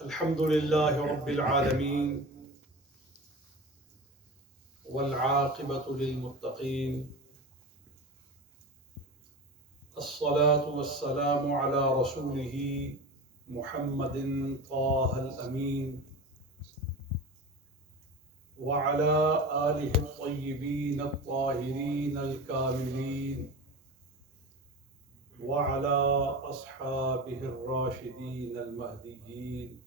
الحمد لله رب العالمين والعاقبة للمتقين الصلاة والسلام على رسوله محمد طه الأمين وعلى آله الطيبين الطاهرين الكاملين وعلى أصحابه الراشدين المهديين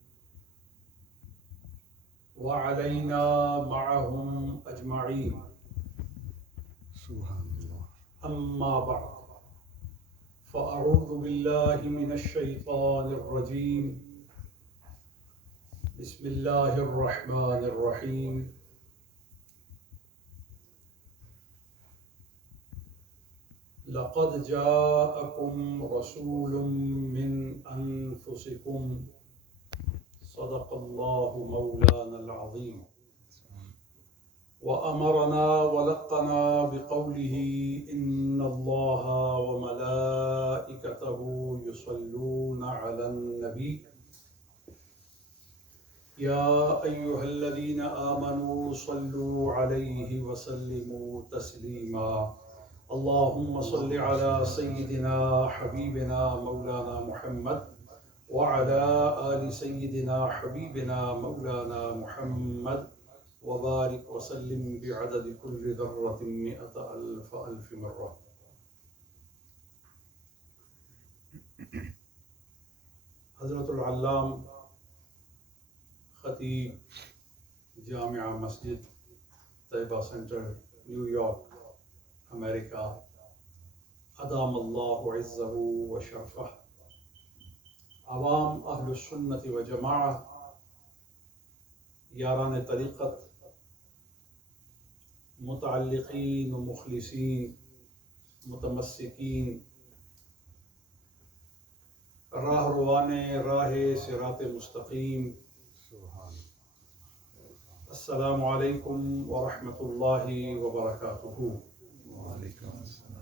وعلينا معهم أجمعين. سبحان الله. أما بعد فأعوذ بالله من الشيطان الرجيم. بسم الله الرحمن الرحيم. لقد جاءكم رسول من أنفسكم صدق الله مولانا العظيم وأمرنا ولقنا بقوله إن الله وملائكته يصلون على النبي يا أيها الذين آمنوا صلوا عليه وسلموا تسليما. اللهم صل على سيدنا حبيبنا مولانا محمد وعلى آل سيدنا حبيبنا مولانا محمد وبارك وسلم بعدد كل ذرة 100,000 مرة. حضرت العلام خطیب جامعہ مسجد طیبہ سینٹر نیو یارک امریکہ ادام اللہ عزہ و شرفہ، عوام اہل السنت و جماعہ، یاران طریقت، متعلقین و مخلصین، متمسکین، راہ روان راہ صراط مستقیم، السلام علیکم ورحمۃ اللہ وبرکاتہ۔ وعلیکم السلام۔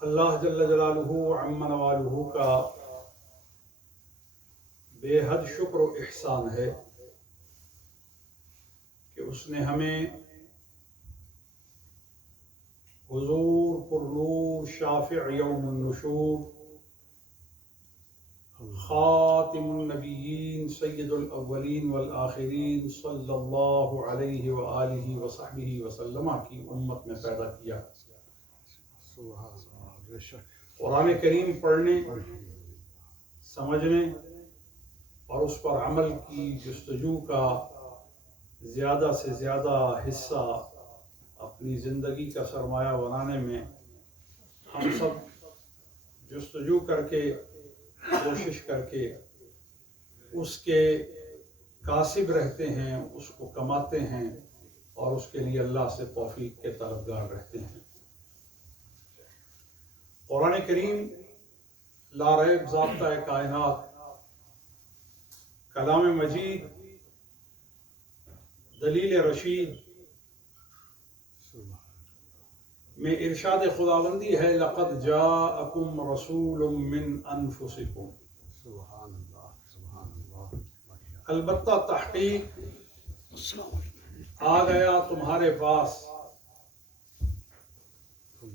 اللہ جل جلالہ عم نوالہ کا بے حد شکر و احسان ہے کہ اس نے ہمیں حضور پر نور شافع یوم النشور، خاتم النبیین سید الاولین والآخرین صلی اللہ علیہ وآلہ وصحبہ وسلم کی امت میں پیدا کیا۔ قرآن کریم پڑھنے، سمجھنے اور اس پر عمل کی جستجو کا زیادہ سے زیادہ حصہ اپنی زندگی کا سرمایہ بنانے میں ہم سب جستجو کر کے، کوشش کر کے اس کے کاسب رہتے ہیں، اس کو کماتے ہیں اور اس کے لیے اللہ سے توفیق کے طلبگار رہتے ہیں۔ قرآن کریم لا ریب ضابطہ کائنات، کلام مجید، دلیل رشید میں ارشاد خداوندی ہے لقد جاءکم رسول من انفسکم۔ سبحان اللہ، سبحان اللہ۔ البتہ تحقیق آ گیا تمہارے پاس،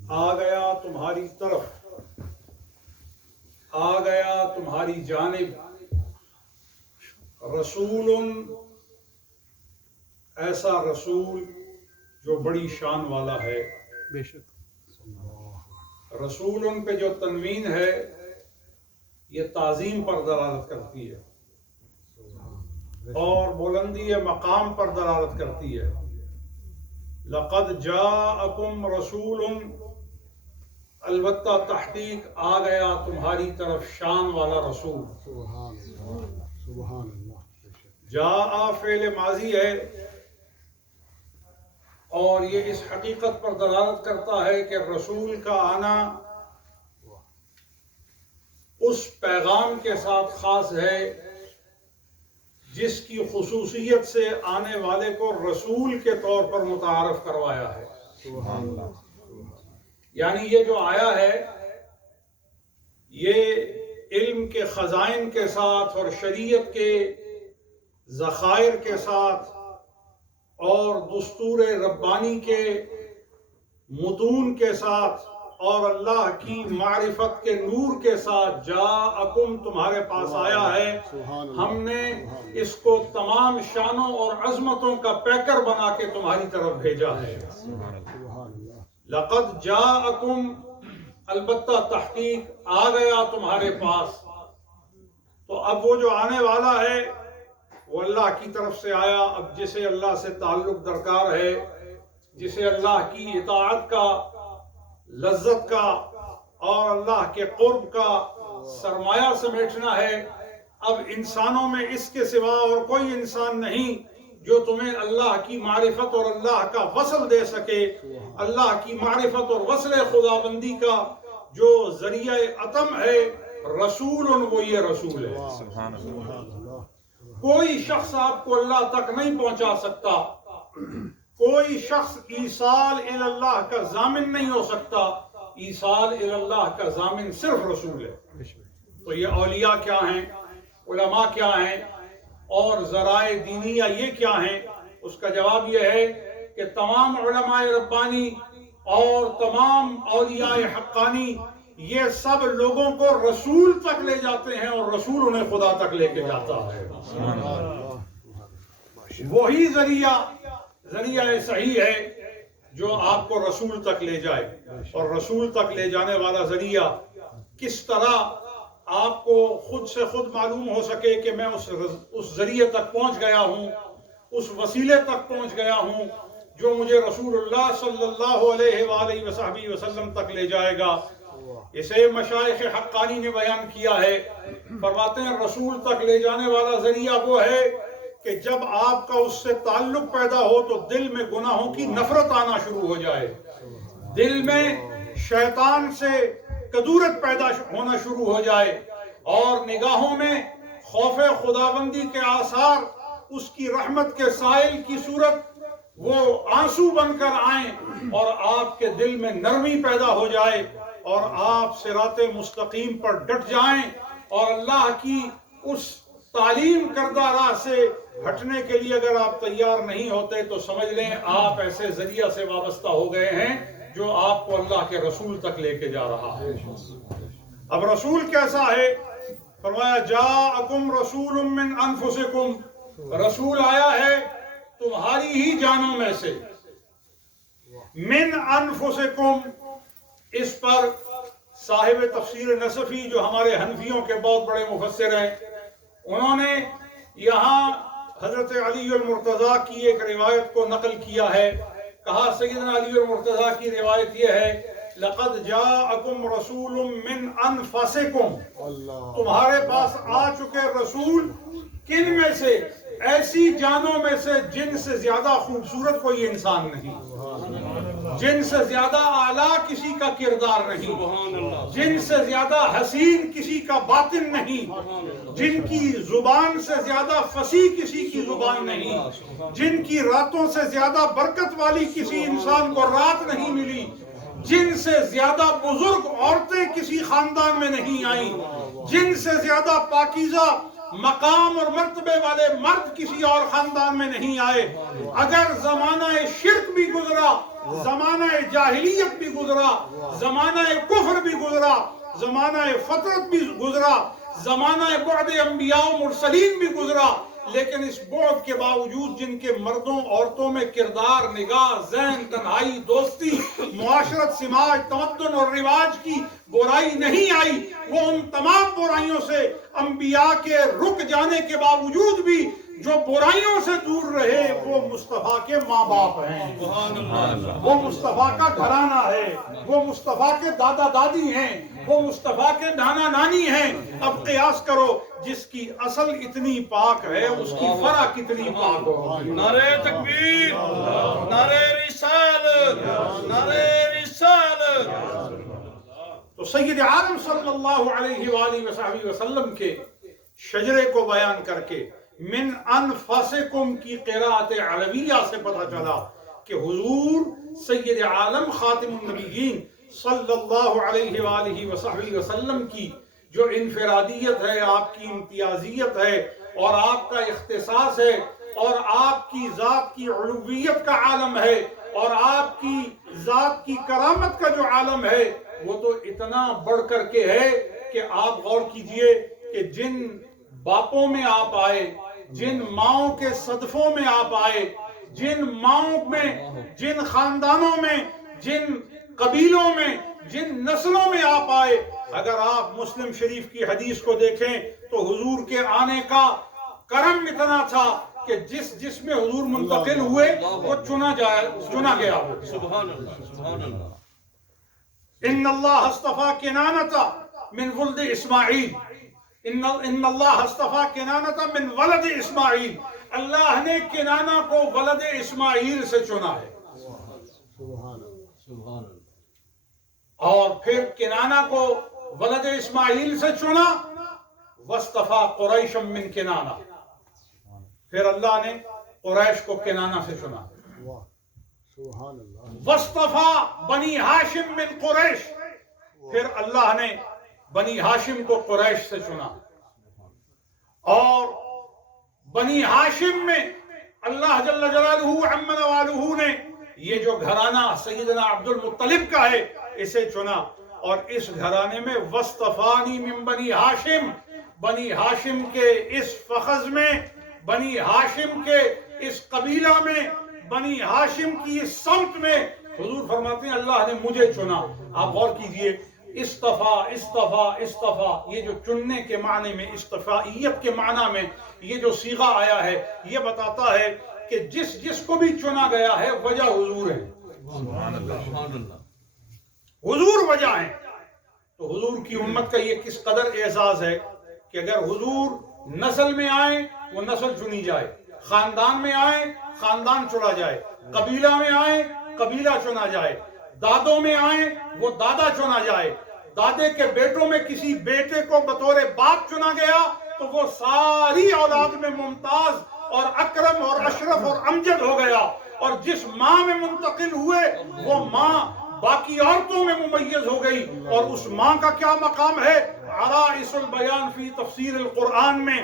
آ گیا تمہاری طرف، آ گیا تمہاری جانب رسول، ایسا رسول جو بڑی شان والا ہے۔ بے شک رسول پہ جو تنوین ہے یہ تعظیم پر دلالت کرتی ہے اور بلندی مقام پر دلالت کرتی ہے۔ لقد جاءکم رسول، البتہ تحقیق آ گیا تمہاری طرف شان والا رسول۔ سبحان اللہ، سبحان اللہ۔ جاء فعل ماضی ہے اور یہ اس حقیقت پر دلالت کرتا ہے کہ رسول کا آنا اس پیغام کے ساتھ خاص ہے جس کی خصوصیت سے آنے والے کو رسول کے طور پر متعارف کروایا ہے۔ سبحان اللہ۔ یعنی یہ جو آیا ہے یہ علم کے خزائن کے ساتھ اور شریعت کے ذخائر کے ساتھ اور دستور ربانی کے متون کے ساتھ اور اللہ کی معرفت کے نور کے ساتھ جاءکم تمہارے پاس آیا ہے. ہم نے اس کو تمام شانوں اور عظمتوں کا پیکر بنا کے تمہاری طرف بھیجا ہے. لقد جاءکم، البتہ تحقیق آ گیا تمہارے پاس. تو اب وہ جو آنے والا ہے وہ اللہ کی طرف سے آیا. اب جسے اللہ سے تعلق درکار ہے، جسے اللہ کی اطاعت کا، لذت کا اور اللہ کے قرب کا سرمایہ سمیٹنا ہے، اب انسانوں میں اس کے سوا اور کوئی انسان نہیں جو تمہیں اللہ کی معرفت اور اللہ کا وصل دے سکے. اللہ کی معرفت اور وصل خداوندی کا جو ذریعہ اتم ہے رسول، وہ یہ رسول ہے. سبحان اللہ. کوئی شخص آپ کو اللہ تک نہیں پہنچا سکتا، کوئی شخص ایصال الی اللہ کا ضامن نہیں ہو سکتا. ایصال الی اللہ کا ضامن صرف رسول ہے. تو یہ اولیاء کیا ہیں، علماء کیا ہیں اور ذرائع دینیہ یہ کیا ہیں؟ اس کا جواب یہ ہے کہ تمام علماء ربانی اور تمام اولیاء حقانی یہ سب لوگوں کو رسول تک لے جاتے ہیں اور رسول انہیں خدا تک لے کے جاتا ہے. وہی ذریعہ صحیح ہے جو آپ کو رسول تک لے جائے. اور رسول تک لے جانے والا ذریعہ کس طرح آپ کو خود سے خود معلوم ہو سکے کہ میں اس ذریعے تک پہنچ گیا ہوں، اس وسیلے تک پہنچ گیا ہوں جو مجھے رسول اللہ صلی اللہ علیہ وآلہ وصحبہ وسلم تک لے جائے گا. اسے مشائخ حقانی نے بیان کیا ہے. فرماتے ہیں رسول تک لے جانے والا ذریعہ وہ ہے کہ جب آپ کا اس سے تعلق پیدا ہو تو دل میں گناہوں کی نفرت آنا شروع ہو جائے، دل میں شیطان سے کدورت پیدا ہونا شروع ہو جائے اور نگاہوں میں خوف خداوندی کے آثار اس کی رحمت کے سائل کی صورت وہ آنسو بن کر آئیں اور آپ کے دل میں نرمی پیدا ہو جائے اور آپ صراط مستقیم پر ڈٹ جائیں اور اللہ کی اس تعلیم کردہ راہ سے ہٹنے کے لیے اگر آپ تیار نہیں ہوتے تو سمجھ لیں آپ ایسے ذریعہ سے وابستہ ہو گئے ہیں جو آپ کو اللہ کے رسول تک لے کے جا رہا ہے. اب رسول کیسا ہے؟ فرمایا جاءکم رسول من انفسکم، رسول آیا ہے تمہاری ہی جانوں میں سے. من انفسکم، اس پر صاحب تفسیر نصفی جو ہمارے حنفیوں کے بہت بڑے مفسر ہیں، انہوں نے یہاں حضرت علی المرتضیٰ کی ایک روایت کو نقل کیا ہے. کہا سیدنا علی المرتضیٰ کی روایت یہ ہے لقد جاءکم رسول من انفسکم، تمہارے پاس آ چکے رسول کن میں سے؟ ایسی جانوں میں سے جن سے زیادہ خوبصورت کوئی انسان نہیں، جن سے زیادہ اعلیٰ کسی کا کردار نہیں، جن سے زیادہ حسین کسی کا باطن نہیں، جن کی زبان سے زیادہ فصیح کسی کی زبان نہیں، جن کی راتوں سے زیادہ برکت والی کسی انسان کو رات نہیں ملی، جن سے زیادہ بزرگ عورتیں کسی خاندان میں نہیں آئیں، جن سے زیادہ پاکیزہ مقام اور مرتبے والے مرد کسی اور خاندان میں نہیں آئے. اگر زمانہ شرک بھی گزرا، زمانہ جاہلیت بھی گزرا، زمانہ کفر بھی گزرا، زمانہ فطرت بھی گزرا، زمانہ بعد انبیاء و مرسلین بھی گزرا، لیکن اس بعد کے باوجود جن کے مردوں عورتوں میں کردار، نگاہ، ذہن، تنہائی، دوستی، معاشرت، سماج، تمدن اور رواج کی برائی نہیں آئی، وہ ان تمام برائیوں سے انبیاء کے رک جانے کے باوجود بھی جو برائیوں سے دور رہے وہ مصطفیٰ کے ماں باپ ہیں، وہ مصطفیٰ کا گھرانہ ہے، وہ مصطفیٰ کے دادا دادی ہیں، وہ مصطفیٰ کے نانا نانی ہیں. اب قیاس کرو جس کی اصل اتنی پاک ہے اس کی فرع کتنی پاک ہوگی. نعرہ تکبیر، نعرہ رسالت، نعرہ رسالت. تو سید عالم صلی اللہ علیہ وآلہ وصحبہ وسلم کے شجرے کو بیان کر کے من انفسکم کی قراءت علویہ سے پتہ چلا کہ حضور سید عالم خاتم النبیین صلی اللہ علیہ وآلہ وصحبہ وسلم کی جو انفرادیت ہے، آپ کی امتیازیت ہے اور آپ کا اختصاص ہے اور آپ کی ذات کی علویت کا عالم ہے اور آپ کی ذات کی کرامت کا جو عالم ہے وہ تو اتنا بڑھ کر کے ہے کہ آپ غور کیجئے کہ جن باپوں میں آپ آئے، جن ماؤں کے صدفوں میں آپ آئے، جن ماؤں میں، جن خاندانوں میں، جن قبیلوں میں، جن نسلوں میں آپ آئے، اگر آپ مسلم شریف کی حدیث کو دیکھیں تو حضور کے آنے کا کرم اتنا تھا کہ جس میں حضور منتقل ہوئے وہ چنا گیا ہو۔ سبحان اللہ، سبحان اللہ۔ ان اللہ اصطفیٰ کنانۃ من ولد اسماعیل، ان اللہ اصطفیٰ کنانۃ من ولد اسماعیل، اللہ نے کنانہ کو ولد اسماعیل سے چنا ہے، سبحان اللہ، سبحان اللہ۔ اور پھر کنانہ کو ولد اسماعیل سے چنا، واصطفیٰ قریش من کنانہ، پھر اللہ نے قریش کو کنانہ سے چنا، واہ، سبحان اللہ، واصطفیٰ بنی ہاشم من قریش، پھر اللہ نے بنی ہاشم کو قریش سے چنا، اور بنی ہاشم میں اللہ جل جلالہ عم نوالہ نے یہ جو گھرانہ سیدنا عبد المطلب کا ہے اسے چنا، اور اس گھرانے میں واصطفانی من بنی ہاشم، بنی ہاشم کے اس فخذ میں، بنی ہاشم کے اس قبیلہ میں، بنی ہاشم کی اس سمت میں حضور فرماتے ہیں اللہ نے مجھے چنا۔ آپ غور کیجئے، استفا استفا استفا، یہ جو چننے کے معنی میں، استفائیت کے معنی میں یہ جو صیغہ آیا ہے یہ بتاتا ہے کہ جس کو بھی چنا گیا ہے وجہ حضور ہے، سبحان اللہ، سبحان اللہ۔ حضور وجہ ہیں۔ تو حضور کی امت کا یہ کس قدر اعزاز ہے کہ اگر حضور نسل میں آئیں وہ نسل چنی جائے، خاندان میں آئیں خاندان چنا جائے، قبیلہ میں آئیں قبیلہ چنا جائے، دادوں میں آئیں وہ دادا چنا جائے، دادے کے بیٹوں میں کسی بیٹے کو بطور باپ چنا گیا تو وہ ساری اولاد میں ممتاز اور اکرم اور اشرف اور امجد ہو گیا، اور جس ماں میں منتقل ہوئے وہ ماں باقی عورتوں میں ممیز ہو گئی، اور اس ماں کا کیا مقام ہے؟ عرائس البیان فی تفسیر القرآن میں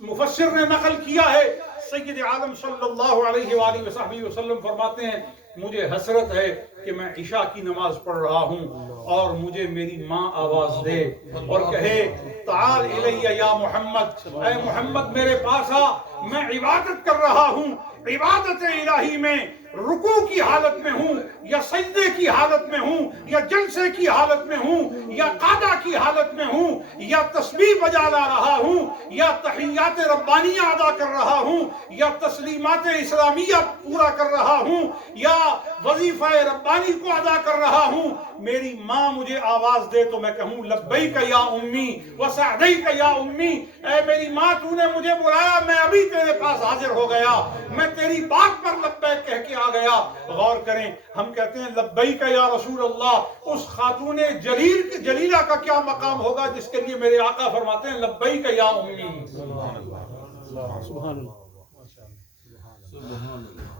مفسر نے نقل کیا ہے، سید عالم صلی اللہ علیہ وآلہ وصحبہ وسلم فرماتے ہیں مجھے حسرت ہے کہ میں عشاء کی نماز پڑھ رہا ہوں اور مجھے میری ماں آواز دے اور کہے تعال الی یا محمد، اے محمد میرے پاس آ، میں عبادت کر رہا ہوں، عبادت الہی میں رکوع کی حالت میں ہوں یا سجدے کی حالت میں ہوں یا جلسے کی حالت میں ہوں یا قعدہ کی حالت میں ہوں یا تسبیح بجا لا رہا ہوں یا تحیات ربانیہ ادا کر رہا ہوں یا تسلیمات اسلامیہ پورا کر رہا ہوں یا وظیفہ ربانی کو ادا کر رہا ہوں، میری ماں مجھے آواز دے تو میں کہوں لبیک یا امی وسعدیک یا امی، اے میری ماں تو نے مجھے بلایا، میں ابھی تیرے پاس حاضر ہو گیا، میں تیری بات پر لبیک کہہ کے آ گیا۔ غور کریں، ہم کہتے ہیں لبیک یا رسول اللہ، اس خاتون جلیلہ کا کیا مقام ہوگا جس کے لیے میرے آقا فرماتے ہیں لبیک یا امی۔ سبحان اللہ، سبحان اللہ۔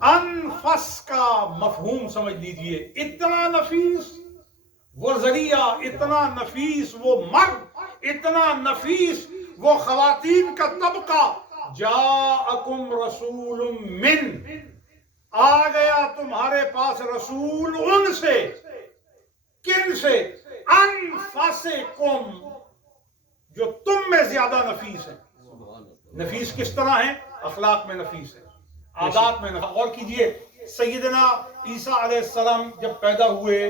انفس کا مفہوم سمجھ لیجئے، اتنا نفیس وہ ذریعہ، اتنا نفیس وہ مرد، اتنا نفیس وہ خواتین کا طبقہ، جاءکم رسول من، آ گیا تمہارے پاس رسول ان سے، کن سے؟ انفسکم، جو تم میں زیادہ نفیس ہے۔ نفیس کس طرح ہے؟ اخلاق میں نفیس ہے، عادات میں نفیس۔ غور کیجئے، سیدنا عیسیٰ علیہ السلام جب پیدا ہوئے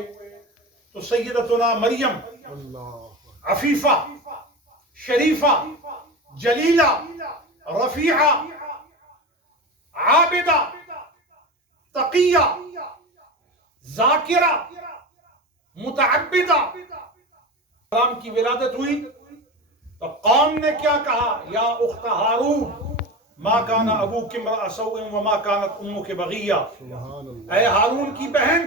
تو سیدتنا مریم عفیفہ، شریفہ، جلیلہ، رفیعہ، عابدہ، تقیہ، ذاکرہ، متعبدہ، اسلام کی ولادت ہوئی تو قوم نے کیا کہا؟ یا اخت ہارون ما کان ابوک امرأ سوء وما کانت امک بغیہ، اے ہارون کی بہن،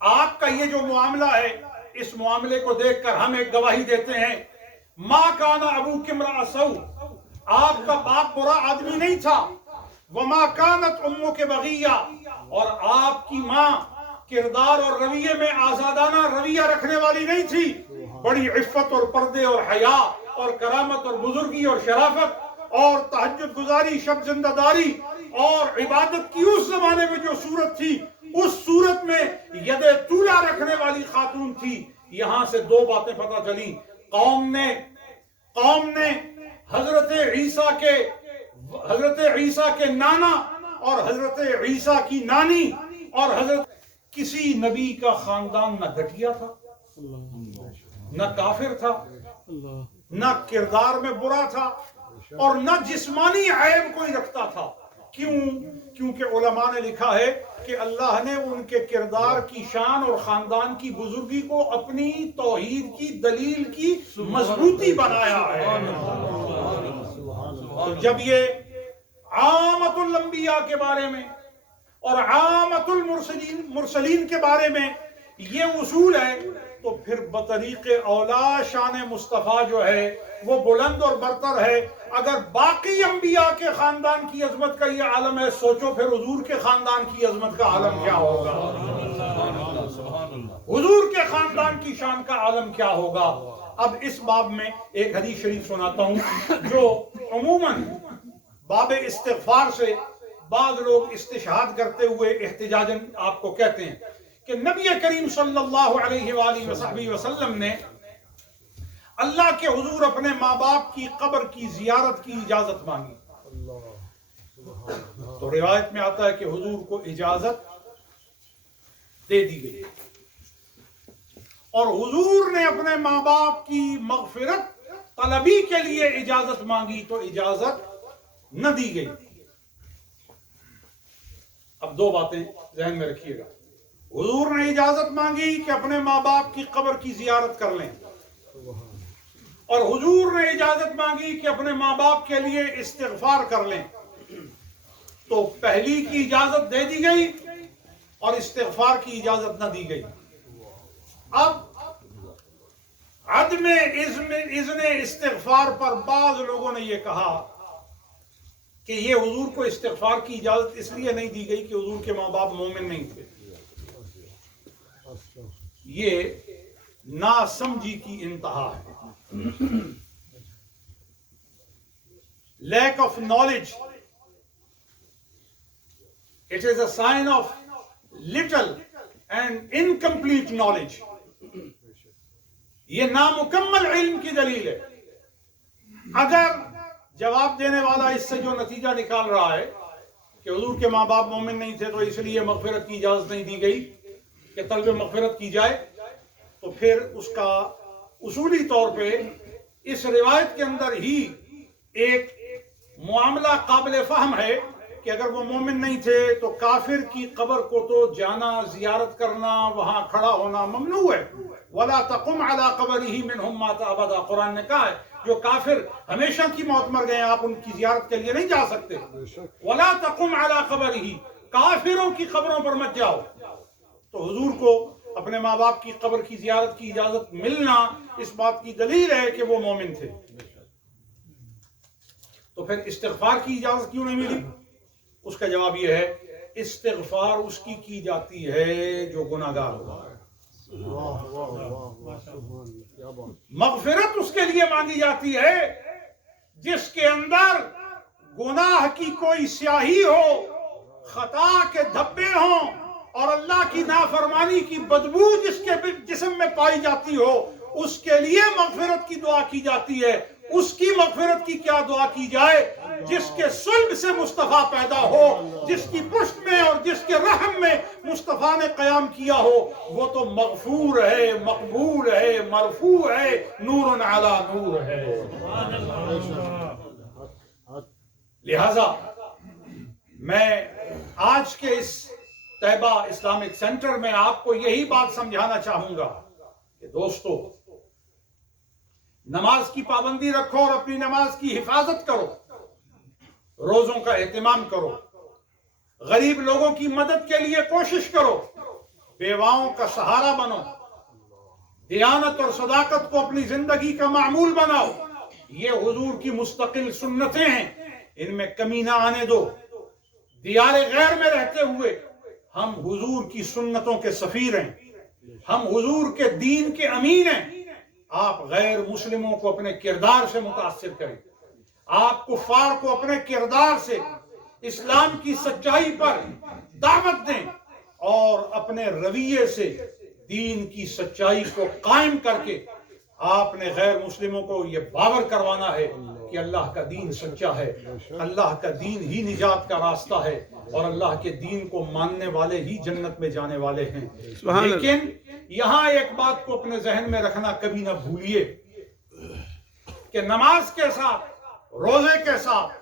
آپ کا یہ جو معاملہ ہے اس معاملے کو دیکھ کر ہم ایک گواہی دیتے ہیں، ما کان ابوک امرأ سوء، آپ کا باپ برا آدمی نہیں تھا، وما کانت امک بغیہ، اور آپ کی ماں کردار اور رویے میں آزادانہ رویہ رکھنے والی نہیں تھی، بڑی عفت اور پردے اور حیا اور کرامت اور بزرگی اور شرافت اور تہجد گزاری، شب زندہ داری اور عبادت کی اس زمانے میں جو صورت تھی، اس صورت میں ید طولہ رکھنے والی خاتون تھی۔ یہاں سے دو باتیں پتہ چلی، قوم نے حضرت عیسیٰ کے نانا اور حضرت عیسیٰ کی نانی اور حضرت کسی نبی کا خاندان نہ گھٹیا تھا، نہ کافر تھا، نہ کردار میں برا تھا، اور نہ جسمانی عیب کوئی رکھتا تھا۔ کیونکہ علماء نے لکھا ہے کہ اللہ نے ان کے کردار کی شان اور خاندان کی بزرگی کو اپنی توحید کی دلیل کی مضبوطی بنایا ہے۔ تو جب یہ عامت الانبیاء کے بارے میں اور عامت المرسلین کے بارے میں یہ اصول ہے، تو پھر بطریق اولا شان مصطفیٰ جو ہے وہ بلند اور برتر ہے۔ اگر باقی انبیاء کے خاندان کی عظمت کا یہ عالم ہے، سوچو پھر حضور کے خاندان کی عظمت کا عالم کیا ہوگا، حضور کے خاندان کی شان کا عالم کیا ہوگا۔ اب اس باب میں ایک حدیث شریف سناتا ہوں جو عموماً باب استغفار سے بعض لوگ استشہاد کرتے ہوئے احتجاجاً آپ کو کہتے ہیں کہ نبی کریم صلی اللہ علیہ وآلہ وصحبہ وسلم نے اللہ کے حضور اپنے ماں باپ کی قبر کی زیارت کی اجازت مانگی، تو روایت میں آتا ہے کہ حضور کو اجازت دے دی گئی، اور حضور نے اپنے ماں باپ کی مغفرت طلبی کے لیے اجازت مانگی تو اجازت نہ دی گئی۔ اب دو باتیں ذہن میں رکھیے گا، حضور نے اجازت مانگی کہ اپنے ماں باپ کی قبر کی زیارت کر لیں، اور حضور نے اجازت مانگی کہ اپنے ماں باپ کے لیے استغفار کر لیں، تو پہلی کی اجازت دے دی گئی اور استغفار کی اجازت نہ دی گئی۔ اب عدم اذن استغفار پر بعض لوگوں نے یہ کہا کہ یہ حضور کو استغفار کی اجازت اس لیے نہیں دی گئی کہ حضور کے ماں باپ مومن نہیں تھے۔ یہ ناسمجھی کی انتہا ہے۔ Lack of knowledge, it is a sign of little and incomplete knowledge. یہ نامکمل علم کی دلیل ہے۔ اگر جواب دینے والا اس سے جو نتیجہ نکال رہا ہے کہ حضور کے ماں باپ مومن نہیں تھے تو اس لیے مغفرت کی اجازت نہیں دی گئی کہ طلب مغفرت کی جائے، تو پھر اس کا اصولی طور پہ اس روایت کے اندر ہی ایک معاملہ قابل فہم ہے کہ اگر وہ مومن نہیں تھے تو کافر کی قبر کو تو جانا، زیارت کرنا، وہاں کھڑا ہونا ممنوع ہے۔ وَلَا تَقُمْ عَلَىٰ قَبَرِهِ مِنْهُمْ مَاتَ أَبَدًا، قرآن نے کہا ہے جو کافر ہمیشہ کی موت مر گئے ہیں آپ ان کی زیارت کے لیے نہیں جا سکتے۔ وَلَا تَقُمْ عَلَىٰ قَبَرِهِ، کافروں کی قبروں پر مت جاؤ۔ تو حضور کو اپنے ماں باپ کی قبر کی زیارت کی اجازت ملنا اس بات کی دلیل ہے کہ وہ مومن تھے۔ تو پھر استغفار کی اجازت کیوں نہیں ملی؟ اس کا جواب یہ ہے استغفار اس کی جاتی ہے جو گناہگار ہوا ہے، مغفرت اس کے لیے مانگی جاتی ہے جس کے اندر گناہ کی کوئی سیاہی ہو، خطا کے دھبے ہوں، اور اللہ کی نافرمانی کی بدبو جس کے جسم میں پائی جاتی ہو، اس کے لیے مغفرت کی دعا کی جاتی ہے۔ اس کی مغفرت کی کیا دعا کی جائے؟ جس کے صلب سے مصطفیٰ پیدا ہو، جس کی پشت میں اور جس کے رحم میں مصطفیٰ نے قیام کیا ہو، وہ تو مغفور ہے، مقبول ہے، مرفوع ہے، نور علی نور ہے۔ لہذا میں آج کے اس طیبہ اسلامک سینٹر میں آپ کو یہی بات سمجھانا چاہوں گا کہ دوستو، نماز کی پابندی رکھو اور اپنی نماز کی حفاظت کرو، روزوں کا اہتمام کرو، غریب لوگوں کی مدد کے لیے کوشش کرو، بیواؤں کا سہارا بنو، دیانت اور صداقت کو اپنی زندگی کا معمول بناؤ۔ یہ حضور کی مستقل سنتیں ہیں، ان میں کمی نہ آنے دو۔ دیار غیر میں رہتے ہوئے ہم حضور کی سنتوں کے سفیر ہیں، ہم حضور کے دین کے امین ہیں۔ آپ غیر مسلموں کو اپنے کردار سے متاثر کریں، آپ کفار کو اپنے کردار سے اسلام کی سچائی پر دعوت دیں اور اپنے رویے سے دین کی سچائی کو قائم کر کے آپ نے غیر مسلموں کو یہ باور کروانا ہے کہ اللہ کا دین سچا ہے، اللہ کا دین ہی نجات کا راستہ ہے اور اللہ کے دین کو ماننے والے ہی جنت میں جانے والے ہیں۔ لیکن یہاں ایک بات کو اپنے ذہن میں رکھنا کبھی نہ بھولیے کہ نماز کے ساتھ، روزے کے ساتھ،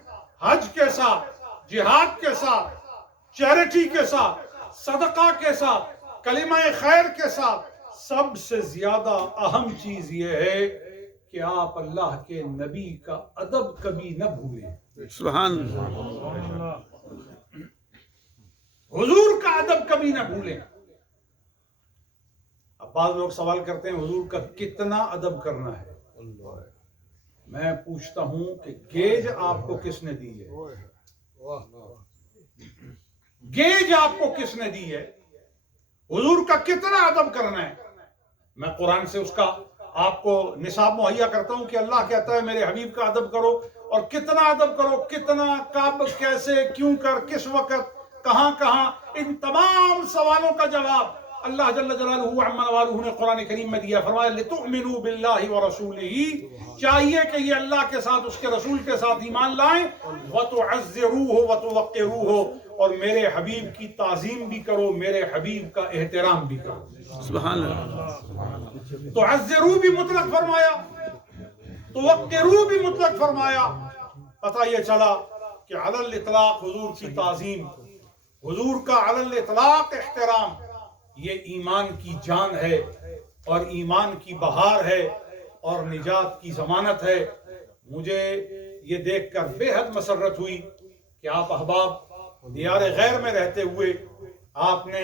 حج کے ساتھ، جہاد کے ساتھ، چیریٹی کے ساتھ، صدقہ کے ساتھ، کلمہ خیر کے ساتھ سب سے زیادہ اہم چیز یہ ہے کہ آپ اللہ کے نبی کا ادب کبھی نہ بھولیں، سبحان اللہ، حضور کا ادب کبھی نہ بھولیں۔ اب بعض لوگ سوال کرتے ہیں حضور کا کتنا ادب کرنا ہے؟ میں پوچھتا ہوں کہ گیج آپ کو کس نے دی ہے؟ گیج آپ کو کس نے دی ہے؟ حضور کا کتنا ادب کرنا ہے؟ میں قرآن سے اس کا آپ کو نصاب مہیا کرتا ہوں کہ اللہ کہتا ہے میرے حبیب کا ادب کرو، اور کتنا ادب کرو، کتنا، کب، کیسے، کیوں کر، کس وقت، کہاں کہاں، ان تمام سوالوں کا جواب اللہ جل جلالہ عما نوالہ نے قرآن کریم میں دیا۔ فرمایا لِتُؤْمِنُوا بِاللَّهِ وَرَسُولِهِ، چاہیے کہ یہ اللہ کے ساتھ، اس کے رسول کے ساتھ ایمان لائیں، وَتُعَزِّرُوهُ وَتُوَقِّرُوهُ، اور میرے حبیب کی تعظیم بھی کرو، میرے حبیب کا احترام بھی کرو۔ سبحان اللہ، تعزرو بھی مطلق فرمایا، توقرو بھی مطلق فرمایا۔ پتہ یہ چلا کہ علی الاطلاق حضور کی تعظیم، حضور کا علی الاطلاق احترام، یہ ایمان کی جان ہے اور ایمان کی بہار ہے اور نجات کی ضمانت ہے۔ مجھے یہ دیکھ کر بے حد مسرت ہوئی کہ آپ احباب دیار غیر میں رہتے ہوئے آپ نے